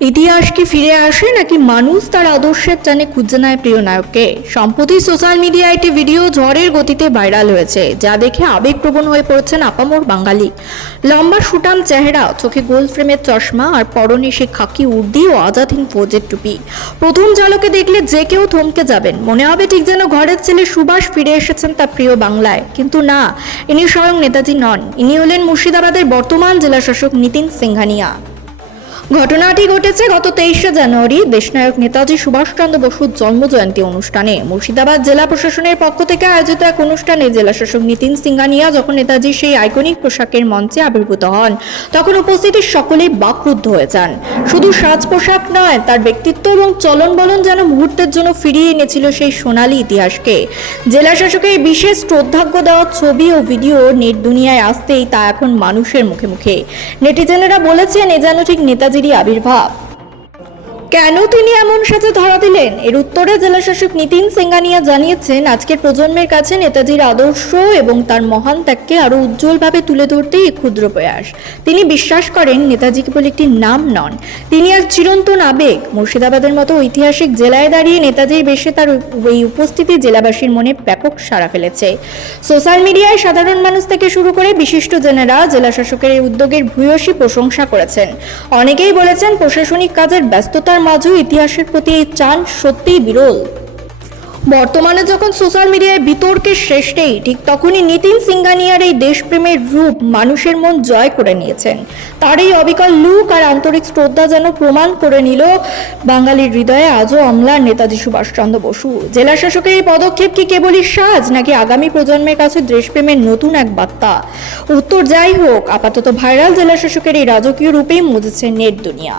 ইতিহাস কি ফিরে আসে নাকি মানুষ তার আদর্শের টানে খুঁজে নেয় প্রিয় নায়ককে? সম্প্রতি সোশ্যাল মিডিয়ায় একটি ভিডিও ঝড়ের গতিতে ভাইরাল হয়েছে, যা দেখে আবেগপ্রবণ হয়ে পড়েছেন আপামর বাঙালি। লম্বা সুঠাম চেহারা, চোখে গোল ফ্রেমের চশমা আর পরনে সে খাকি উর্দি ও আজাদ হিন্দ ফৌজের টুপি। প্রথম ঝলকে দেখলে যে কেউ থমকে যাবেন, মনে হবে ঠিক যেন ঘরের ছেলে সুভাষ ফিরে এসেছেন তার প্রিয় বাংলায়। কিন্তু না, ইনি স্বয়ং নেতাজি নন, ইনি হলেন মুর্শিদাবাদের বর্তমান জেলাশাসক নিতিন সিংহানিয়া। ঘটনাটি ঘটেছে গত 23শে জানুয়ারি দেশনায়ক নেতাজি সুভাষচন্দ্র বসুর জন্মজয়ন্তী অনুষ্ঠানে। মুর্শিদাবাদ জেলা প্রশাসনের পক্ষ থেকে আয়োজিত এক অনুষ্ঠানে জেলাশাসক নিতিন সিংহানিয়া যখন নেতাজির সেই আইকনিক পোশাকের মঞ্চে আবির্ভূত হন, তখন উপস্থিতির সকলেই বাকরুদ্ধ হয়ে যান। শুধু সাজ পোশাক নয়, তার ব্যক্তিত্ব এবং চলন বলন যেন মুহূর্তের জন্য ফিরিয়ে এনেছিল সেই সোনালী ইতিহাসকে। জেলাশাসকের বিশেষ শ্রদ্ধার্ঘ্য দেওয়া ছবি ও ভিডিও নেট দুনিয়ায় আসতেই তা এখন মানুষের মুখে মুখে। নেটিজেনেরা বলেছেন, এ যেন ঠিক নেতাজি আবির্ভাব। কেন তিনি এমন সাজে ধরা দিলেন? এর উত্তরে জেলাশাসক নিতিন সিংহানিয়া জানিয়েছেন, আজকের প্রজন্মের কাছে নেতাজির আদর্শ এবং তার মহান ত্যাগকে আরো উজ্জ্বলভাবে তুলে ধরতেই এই ক্ষুদ্র প্রয়াস। তিনি বিশ্বাস করেন, নেতাজি কেবল একটি নাম নন, তিনি এক চিরন্তন আবেগ। মুর্শিদাবাদের মতো ঐতিহাসিক জেলায় দাঁড়িয়ে নেতাজির বেশে তার এই উপস্থিতি জেলাবাসীর মনে ব্যাপক সাড়া ফেলেছে। সোশ্যাল মিডিয়ায় সাধারণ মানুষ থেকে শুরু করে বিশিষ্ট জনেরা জেলাশাসকের এই উদ্যোগের ভূয়সী প্রশংসা করেছেন। অনেকেই বলেছেন, প্রশাসনিক কাজের ব্যস্ততার মাঝেও ইতিহাসের প্রতি এই টান সত্যিই বিরল। বর্তমানে যখন সোশ্যাল মিডিয়ায় বিতর্কের শেষ নেই, ঠিক তখনই নিতিন সিংহানিয়ার এই দেশপ্রেমের রূপ মানুষের মন জয় করে নিয়েছেন। তার এই অবিকল লুক আর আন্তরিক শ্রদ্ধা যেন প্রমাণ করে নিল বাঙালির হৃদয়ে আজও অম্লান নেতাজি সুভাষচন্দ্র বসু। জেলা শাসকের এই পদক্ষেপ কি কেবলই সাজ, নাকি আগামী প্রজন্মের কাছে দেশপ্রেমের নতুন এক বার্তা? উত্তর যাই হোক, আপাতত ভাইরাল জেলা শাসকের এই রাজকীয় রূপেই মজেছে নেট দুনিয়া।